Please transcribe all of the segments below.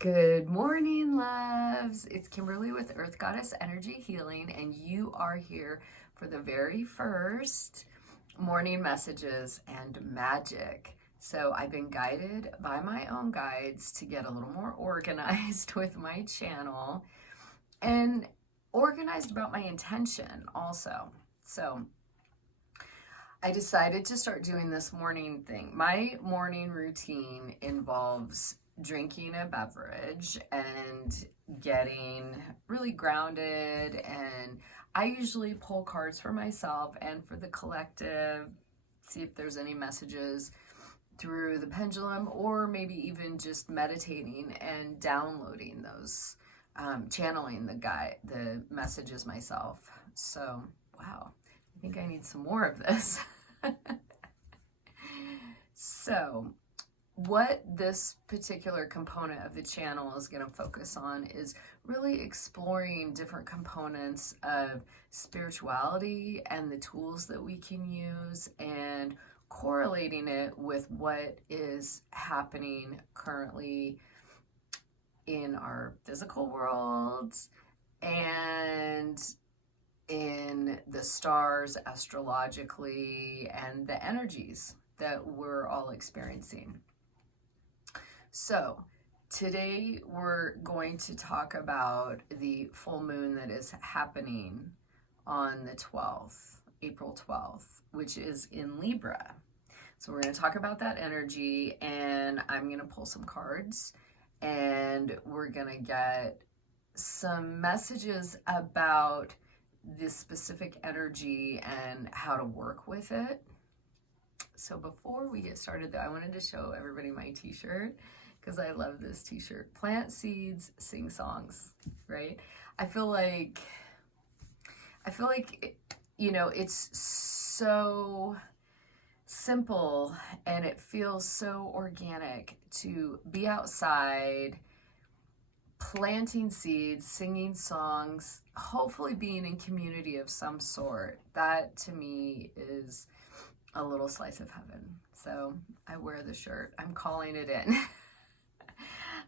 Good morning, loves. It's Kimberly with Earth Goddess Energy Healing, and you are here for the very first morning messages and magic. So I've been guided by my own guides to get a little more organized with my channel and organized about my intention also. So I decided to start doing this morning thing. My morning routine involves drinking a beverage and getting really grounded, and I usually pull cards for myself and for the collective, see if there's any messages through the pendulum, or maybe even just meditating and downloading those, channeling the messages myself. So wow, I think I need some more of this. So what this particular component of the channel is going to focus on is really exploring different components of spirituality and the tools that we can use, and correlating it with what is happening currently in our physical world and in the stars astrologically and the energies that we're all experiencing. So today we're going to talk about the full moon that is happening on the 12th, April 12th, which is in Libra. So we're going to talk about that energy, and I'm going to pull some cards, and we're going to get some messages about this specific energy and how to work with it. So before we get started though, I wanted to show everybody my t-shirt because I love this t-shirt. Plant seeds, sing songs, right? I feel like it's so simple and it feels so organic to be outside planting seeds, singing songs, hopefully being in community of some sort. That to me is a little slice of heaven. So I wear the shirt. I'm calling it in.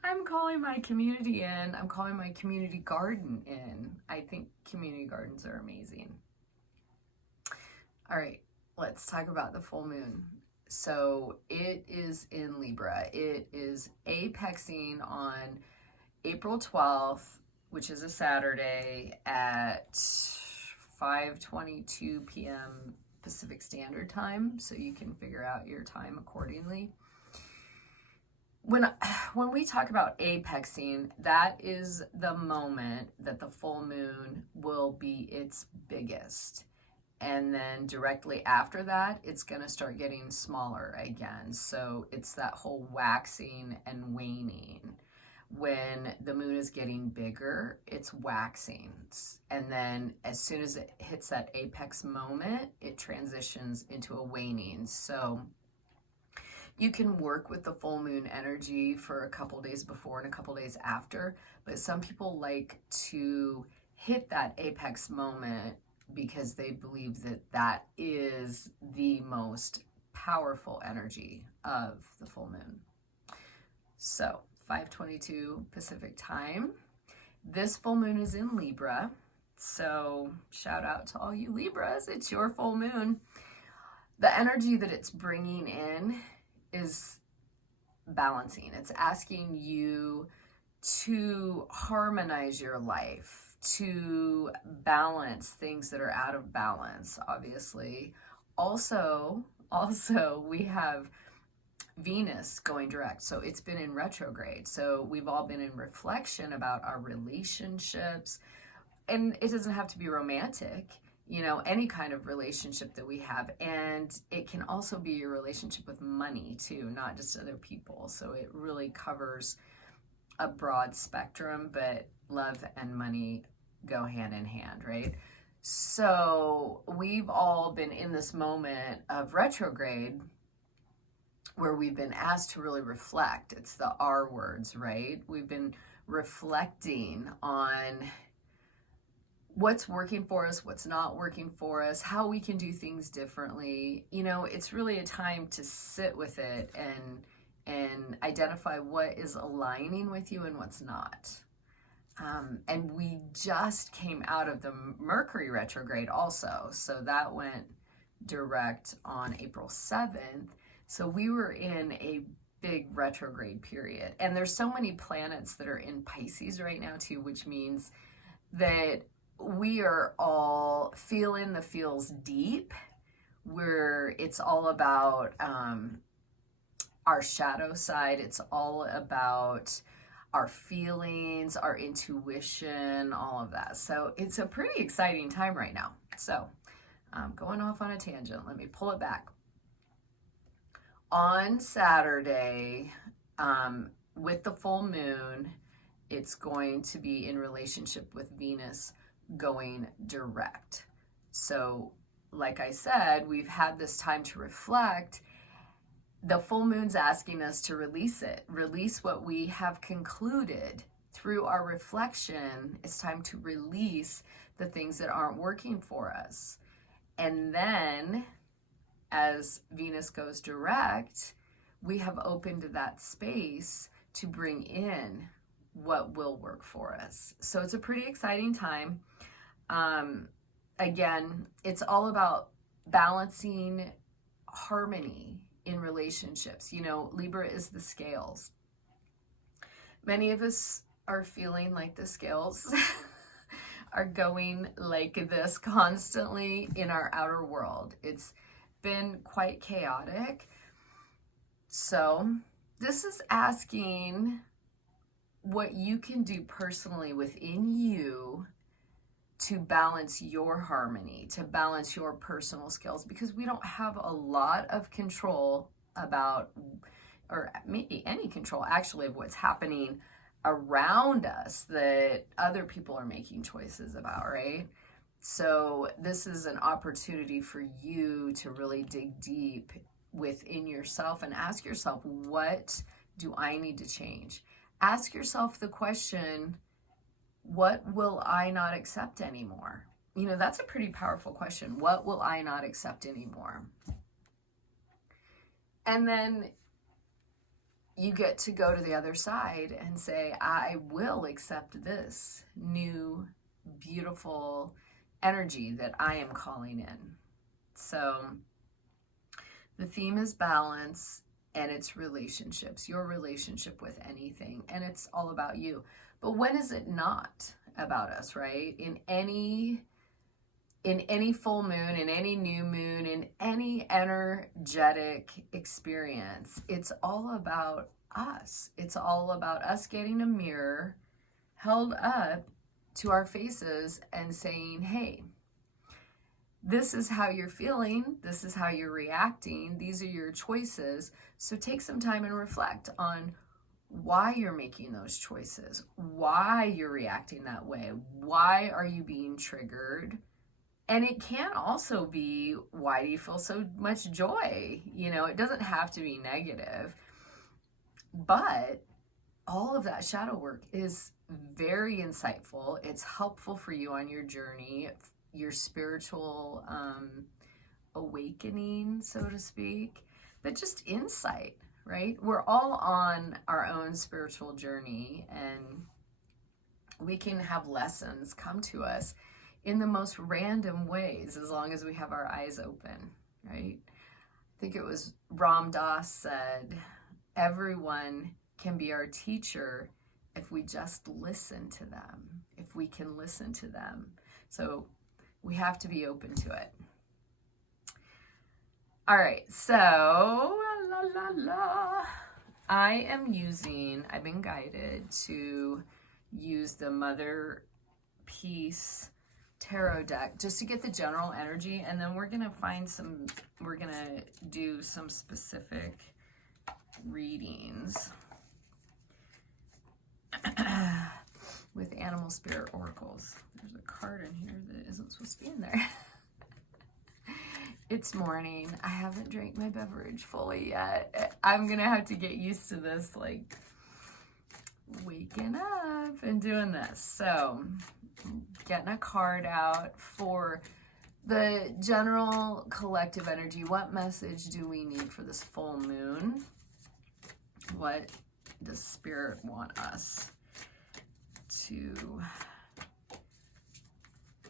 I'm calling my community in. I'm calling my community garden in. I think community gardens are amazing. All right, let's talk about the full moon. So it is in Libra. It is apexing on April 12th, which is a Saturday at 5:22 p.m. Pacific Standard Time, so you can figure out your time accordingly. When we talk about apexing, that is the moment that the full moon will be its biggest. And then directly after that, it's going to start getting smaller again. So it's that whole waxing and waning. When the moon is getting bigger, it's waxing. And then as soon as it hits that apex moment, it transitions into a waning. So you can work with the full moon energy for a couple days before and a couple days after, but some people like to hit that apex moment because they believe that that is the most powerful energy of the full moon. So 5:22 Pacific time. This full moon is in Libra. So shout out to all you Libras. It's your full moon. The energy that it's bringing in is balancing. It's asking you to harmonize your life, to balance things that are out of balance, obviously. Also, we have Venus going direct. So it's been in retrograde. So we've all been in reflection about our relationships. And it doesn't have to be romantic, any kind of relationship that we have. And it can also be your relationship with money too, not just other people. So it really covers a broad spectrum, but love and money go hand in hand, right? So we've all been in this moment of retrograde where we've been asked to really reflect. It's the R words, right? We've been reflecting on what's working for us, what's not working for us, how we can do things differently. It's really a time to sit with it and identify what is aligning with you and what's not. And we just came out of the Mercury retrograde also. So that went direct on April 7th. So we were in a big retrograde period. And there's so many planets that are in Pisces right now too, which means that we are all feeling the feels deep, where it's all about our shadow side. It's all about our feelings, our intuition, all of that. So it's a pretty exciting time right now. So I'm going off on a tangent. Let me pull it back. On Saturday, with the full moon, it's going to be in relationship with Venus going direct. So like I said, we've had this time to reflect. The full moon's asking us to release it, release what we have concluded through our reflection. It's time to release the things that aren't working for us. And then as Venus goes direct, we have opened that space to bring in what will work for us. So it's a pretty exciting time. Again, it's all about balancing harmony in relationships. You know, Libra is the scales. Many of us are feeling like the scales are going like this constantly in our outer world. It's been quite chaotic. So this is asking what you can do personally within you to balance your harmony, to balance your personal skills, because we don't have a lot of control about, or maybe any control actually, of what's happening around us that other people are making choices about, right? So this is an opportunity for you to really dig deep within yourself and ask yourself, what do I need to change? Ask yourself the question, what will I not accept anymore? You know, that's a pretty powerful question. What will I not accept anymore? And then you get to go to the other side and say, I will accept this new, beautiful energy that I am calling in. So the theme is balance, and it's relationships, your relationship with anything, and it's all about you. But when is it not about us, right? In any full moon, in any new moon, in any energetic experience, it's all about us. It's all about us getting a mirror held up to our faces and saying, hey, this is how you're feeling. This is how you're reacting. These are your choices. So take some time and reflect on why you're making those choices, why you're reacting that way, why are you being triggered? And it can also be, why do you feel so much joy? You know, it doesn't have to be negative, but all of that shadow work is very insightful. It's helpful for you on your journey, your spiritual awakening, so to speak, but just insight. Right? We're all on our own spiritual journey, and we can have lessons come to us in the most random ways as long as we have our eyes open, right? I think it was Ram Dass said, everyone can be our teacher if we just listen to them, if we can listen to them. So we have to be open to it. All right, so I've been guided to use the Mother Peace tarot deck just to get the general energy, and then we're gonna do some specific readings with animal spirit oracles. There's a card in here that isn't supposed to be in there. It's morning. I haven't drank my beverage fully yet. I'm gonna have to get used to this, like waking up and doing this. So getting a card out for the general collective energy. What message do we need for this full moon? What does Spirit want us to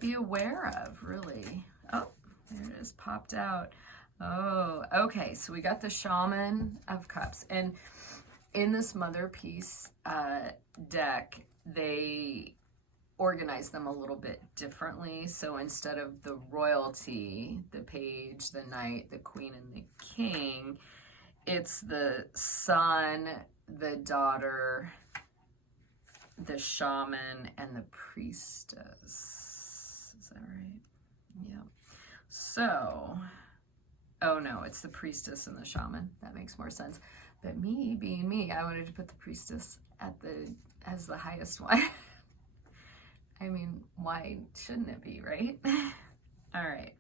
be aware of, really? Oh, there it is, popped out. Oh, okay, so we got the Shaman of Cups. And in this Mother Piece deck, they organize them a little bit differently. So instead of the royalty, the page, the knight, the queen, and the king, it's the son, the daughter, the shaman, and the priestess. Is that right? Yeah. So, oh no, it's the priestess and the shaman. That makes more sense. But me, being me, I wanted to put the priestess as the highest one. I mean, why shouldn't it be, right? All right.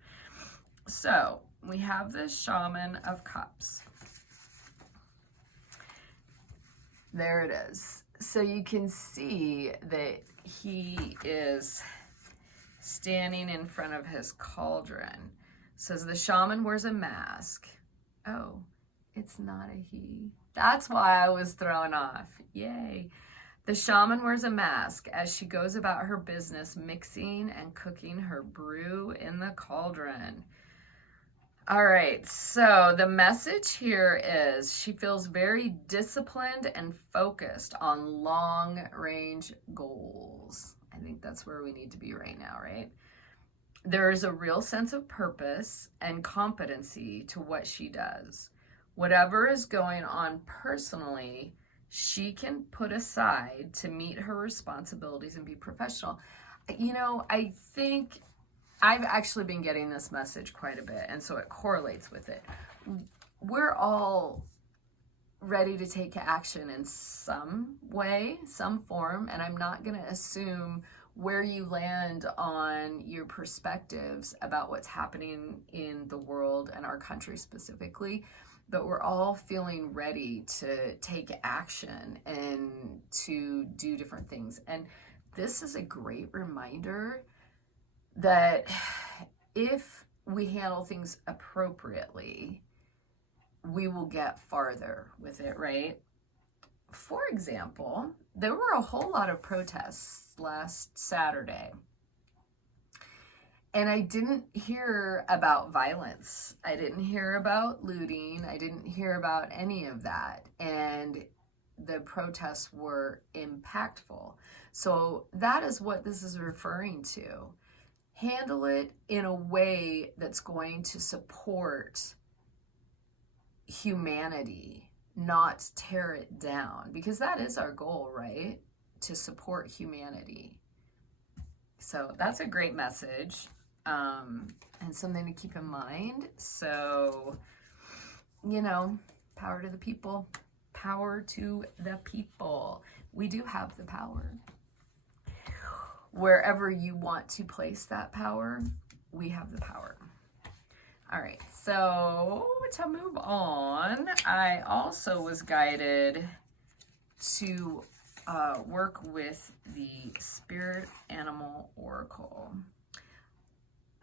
So we have the Shaman of Cups. There it is. So you can see that he is standing in front of his cauldron. Says the shaman wears a mask. Oh, it's not a he. That's why I was thrown off. Yay. The shaman wears a mask as she goes about her business mixing and cooking her brew in the cauldron. All right, so the message here is she feels very disciplined and focused on long-range goals. I think that's where we need to be right now, right? There is a real sense of purpose and competency to what she does. Whatever is going on personally, she can put aside to meet her responsibilities and be professional. You know, I think I've actually been getting this message quite a bit, and so it correlates with it. We're all ready to take action in some way, some form, and I'm not going to assume where you land on your perspectives about what's happening in the world and our country specifically, but we're all feeling ready to take action and to do different things. And this is a great reminder that if we handle things appropriately, we will get farther with it, right? For example, there were a whole lot of protests last Saturday, and I didn't hear about violence. I didn't hear about looting. I didn't hear about any of that. And the protests were impactful. So that is what this is referring to. Handle it in a way that's going to support humanity, not tear it down, because that is our goal, right? To support humanity. So that's a great message, and something to keep in mind. So, you know, power to the people. Power to the people. We do have the power. Wherever you want to place that power, we have the power. All right, so to move on, I also was guided to work with the Spirit Animal Oracle.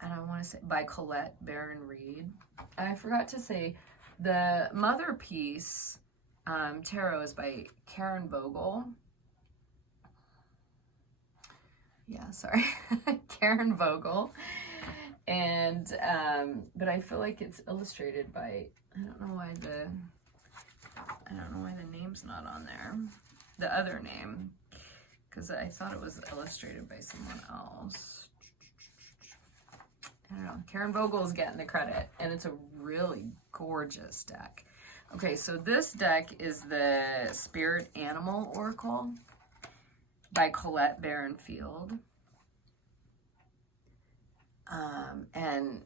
And I want to say by Colette Baron Reed. And I forgot to say the Mother Piece tarot is by Karen Vogel. Yeah, sorry, Karen Vogel. And, but I feel like it's illustrated by, I don't know why the name's not on there. The other name, because I thought it was illustrated by someone else. I don't know. Karen Vogel is getting the credit, and it's a really gorgeous deck. Okay, so this deck is the Spirit Animal Oracle by Colette Baronfield. And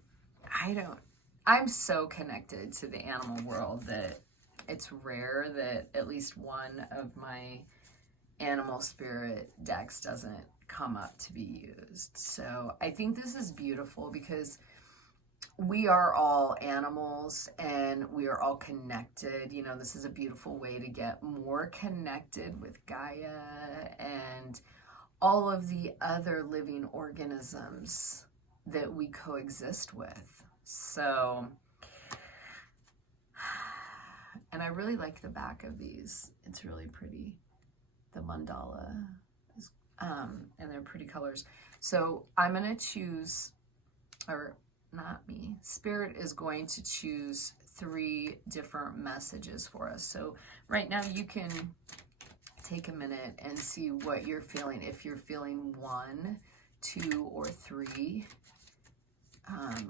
I'm so connected to the animal world that it's rare that at least one of my animal spirit decks doesn't come up to be used. So I think this is beautiful because we are all animals and we are all connected. You know, this is a beautiful way to get more connected with Gaia and all of the other living organisms that we coexist with. So And I really like the back of these. It's really pretty. The mandala is, and they're pretty colors. So I'm going to choose, or not me, Spirit is going to choose 3 different messages for us. So right now you can take a minute and see what you're feeling. If you're feeling 1, 2, or 3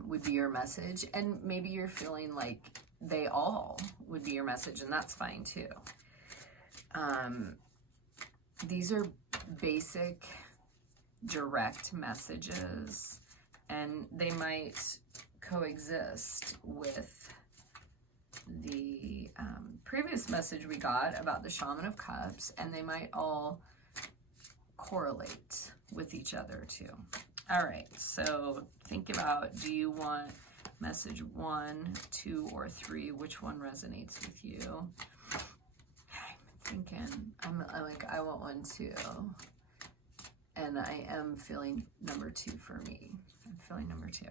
would be your message. And maybe you're feeling like they all would be your message, and that's fine too. These are basic, direct messages, and they might coexist with the previous message we got about the Shaman of Cups, and they might all correlate with each other too. All right, so think about, do you want message 1, 2, or 3? Which one resonates with you? I'm thinking, I'm like, I want 1 too. And I am feeling number 2 for me. I'm feeling number 2.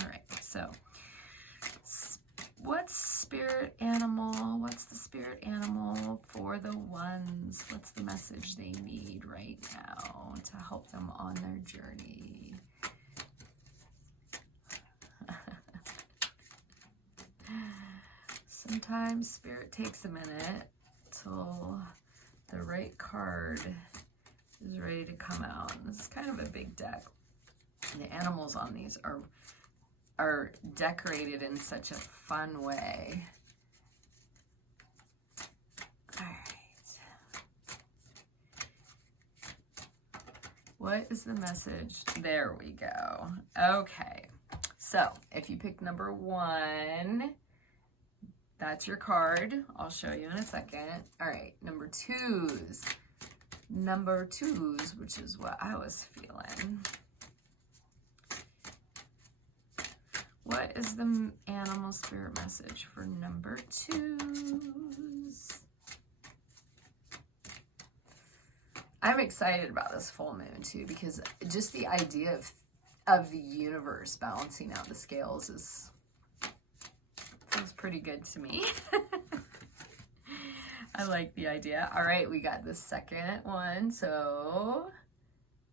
All right, so what's spirit animal? What's the spirit animal for the ones? What's the message they need right now to help them on their journey? Sometimes spirit takes a minute till the right card is ready to come out. This is kind of a big deck. The animals on these are decorated in such a fun way. All right. What is the message? There we go. Okay. So if you pick number 1, that's your card. I'll show you in a second. All right, number 2s. Number 2s, which is what I was feeling. What is the animal spirit message for number 2s? I'm excited about this full moon too, because just the idea of the universe balancing out the scales feels pretty good to me. I like the idea. All right, we got the second one. So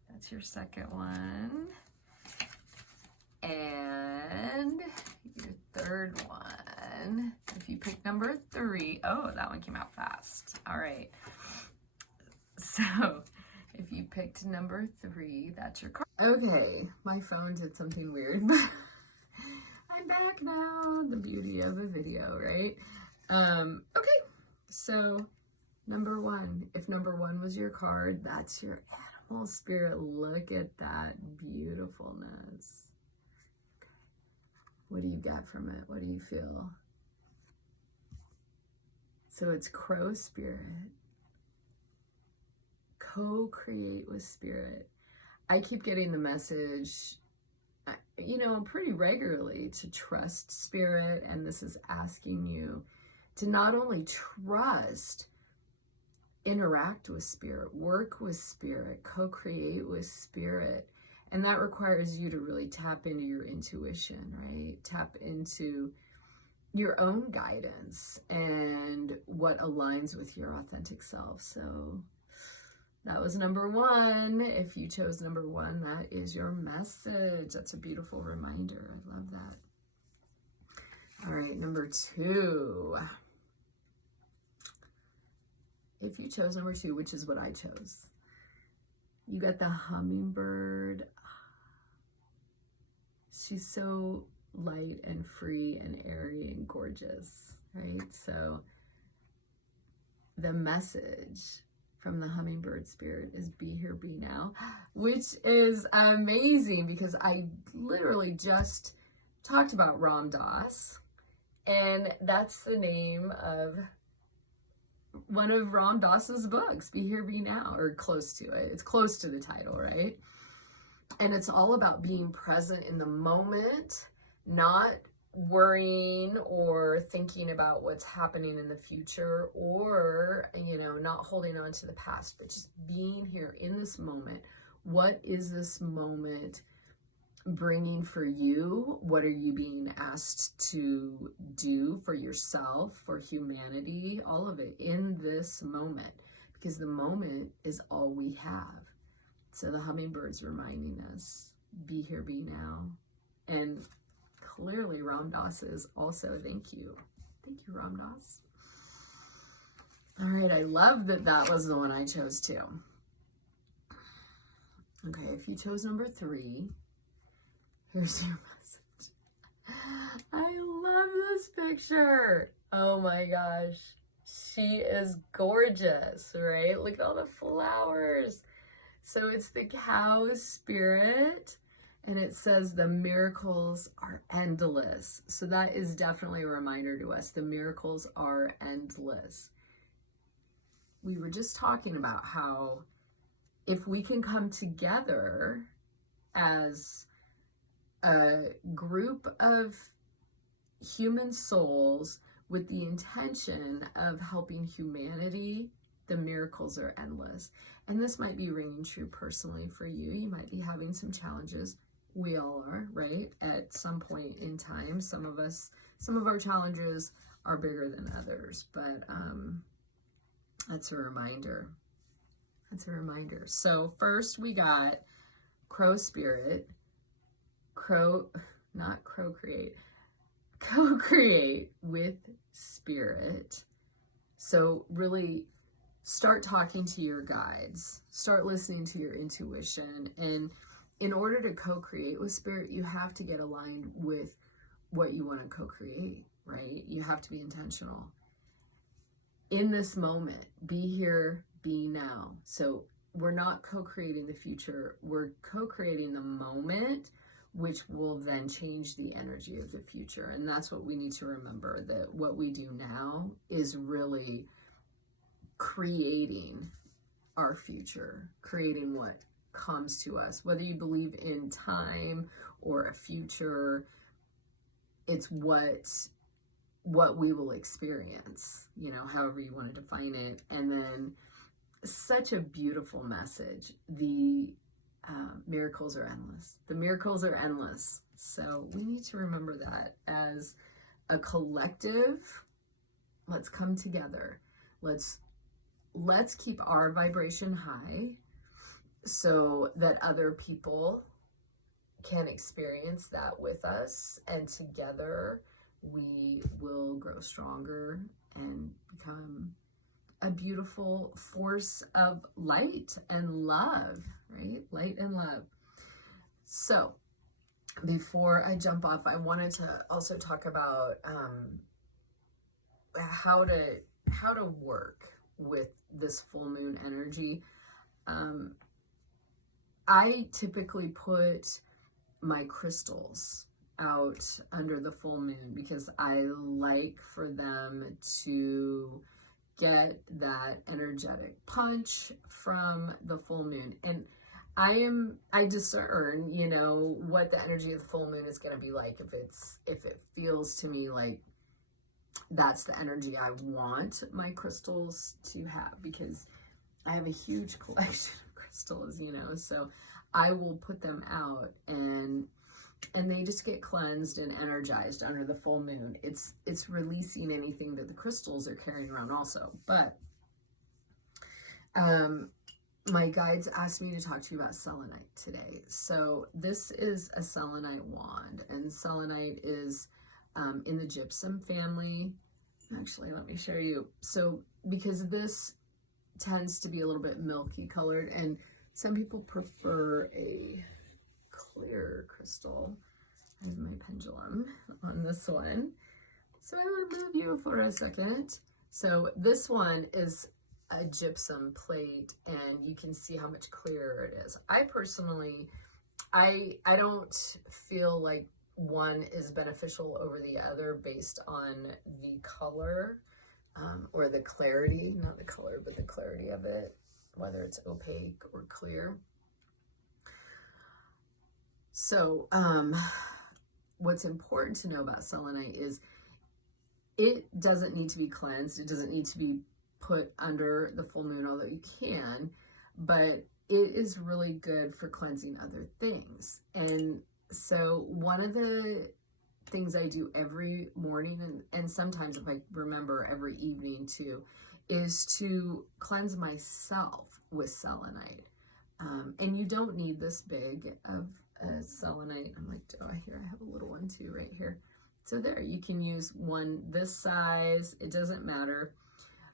that's your second one. And your third one. If you pick number 3, oh, that one came out fast. All right. So if you picked number 3, that's your card. Okay, my phone did something weird, but I'm back now. The beauty of a video, right? Okay, so number 1. If number 1 was your card, that's your animal spirit. Look at that beautifulness. What do you get from it? What do you feel? So it's crow spirit. Co-create with spirit. I keep getting the message, pretty regularly to trust spirit, and this is asking you to not only trust, interact with spirit, work with spirit, co-create with spirit. And that requires you to really tap into your intuition, right? Tap into your own guidance and what aligns with your authentic self. So that was number 1. If you chose number 1, that is your message. That's a beautiful reminder. I love that. All right, number 2. If you chose number 2, which is what I chose, you got the hummingbird. She's so light and free and airy and gorgeous, right? So the message from the hummingbird spirit is be here, be now, which is amazing because I literally just talked about Ram Dass, and that's the name of one of Ram Dass's books, Be Here, Be Now, or close to it. It's close to the title, right? And it's all about being present in the moment, not worrying or thinking about what's happening in the future, or, not holding on to the past, but just being here in this moment. What is this moment bringing for you? What are you being asked to do for yourself, for humanity? All of it in this moment, because the moment is all we have. So the hummingbird's reminding us, be here, be now. And clearly Ram Dass is also, thank you. Thank you, Ram Dass. All right, I love that that was the one I chose too. Okay, if you chose number 3, here's your message. I love this picture. Oh my gosh. She is gorgeous, right? Look at all the flowers. So it's the cow spirit, and it says the miracles are endless. So that is definitely a reminder to us. The miracles are endless. We were just talking about how if we can come together as a group of human souls with the intention of helping humanity, the miracles are endless. And this might be ringing true personally for you. You might be having some challenges. We all are, right? At some point in time, some of our challenges are bigger than others, but that's a reminder. That's a reminder. So first we got crow spirit, not procreate, co-create with spirit. So really start talking to your guides, start listening to your intuition. And in order to co-create with spirit, you have to get aligned with what you want to co-create, right? You have to be intentional. In this moment, be here, be now. So we're not co-creating the future, we're co-creating the moment, which will then change the energy of the future. And that's what we need to remember, that what we do now is really creating our future, creating what comes to us. Whether you believe in time or a future, it's what we will experience, however you want to define it. And then such a beautiful message. The miracles are endless. The miracles are endless. So we need to remember that as a collective. Let's come together. Let's keep our vibration high so that other people can experience that with us, and together we will grow stronger and become a beautiful force of light and love, right? Light and love. So before I jump off, I wanted to also talk about how to work with this full moon energy. I typically put my crystals out under the full moon because I like for them to get that energetic punch from the full moon. And I discern, what the energy of the full moon is going to be like. If it feels to me like that's the energy I want my crystals to have, because I have a huge collection of crystals, so I will put them out and they just get cleansed and energized under the full moon. It's releasing anything that the crystals are carrying around also. But my guides asked me to talk to you about selenite today. So this is a selenite wand, and selenite is in the gypsum family. Actually, let me show you. So because this tends to be a little bit milky colored, and some people prefer a clear crystal. I have my pendulum on this one. So I will move you for a second. So this one is a gypsum plate, and you can see how much clearer it is. I personally, I don't feel like one is beneficial over the other based on the color or the clarity, not the color, but the clarity of it, whether it's opaque or clear. So what's important to know about selenite is it doesn't need to be cleansed. It doesn't need to be put under the full moon, although you can, but it is really good for cleansing other things. And So one of the things I do every morning, and sometimes if I remember every evening too, is to cleanse myself with selenite. And you don't need this big of a selenite. I'm like, oh, here I have a little one too right here. So there, you can use one this size, it doesn't matter.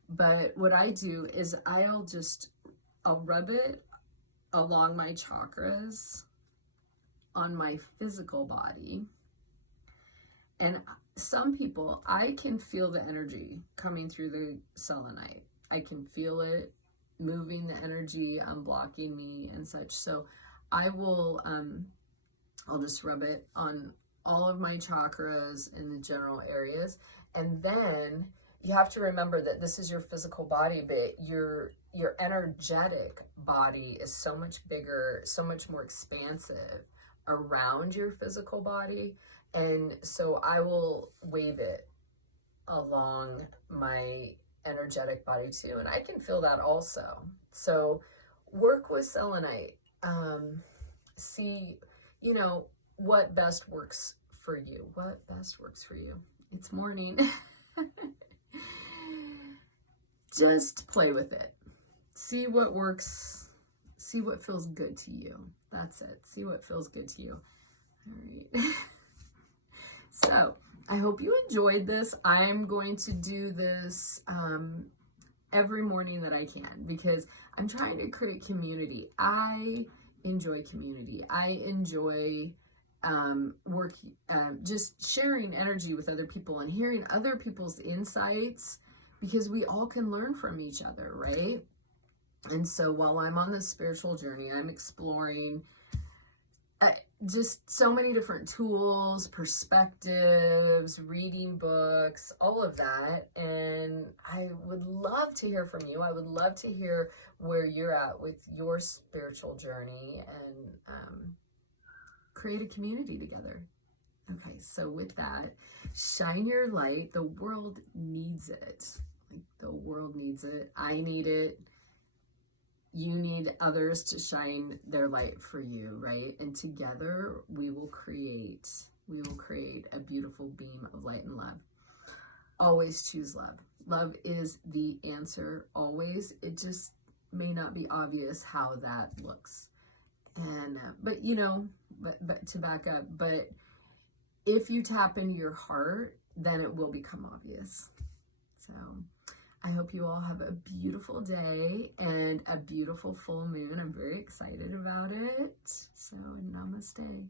But what I do is I'll rub it along my chakras on my physical body. And some people, I can feel the energy coming through the selenite. I can feel it moving the energy, unblocking me and such. So I will, I'll just rub it on all of my chakras in the general areas. And then you have to remember that this is your physical body, but your energetic body is so much bigger, so much more expansive around your physical body. And so I will wave it along my energetic body too. And I can feel that also. So work with selenite. See, what best works for you. What best works for you. It's morning. Just play with it. See what works. See what feels good to you. That's it. See what feels good to you. All right. So I hope you enjoyed this. I'm going to do this every morning that I can, because I'm trying to create community. I enjoy community. I enjoy just sharing energy with other people and hearing other people's insights, because we all can learn from each other, right? And so while I'm on this spiritual journey, I'm exploring just so many different tools, perspectives, reading books, all of that. And I would love to hear from you. I would love to hear where you're at with your spiritual journey, and create a community together. Okay, so with that, shine your light. The world needs it. The world needs it. I need it. You need others to shine their light for you, right? And together we will create a beautiful beam of light and love. Always choose love. Love is the answer, always. It just may not be obvious how that looks. And, but to back up, but if you tap into your heart, then it will become obvious. So I hope you all have a beautiful day and a beautiful full moon. I'm very excited about it. So namaste.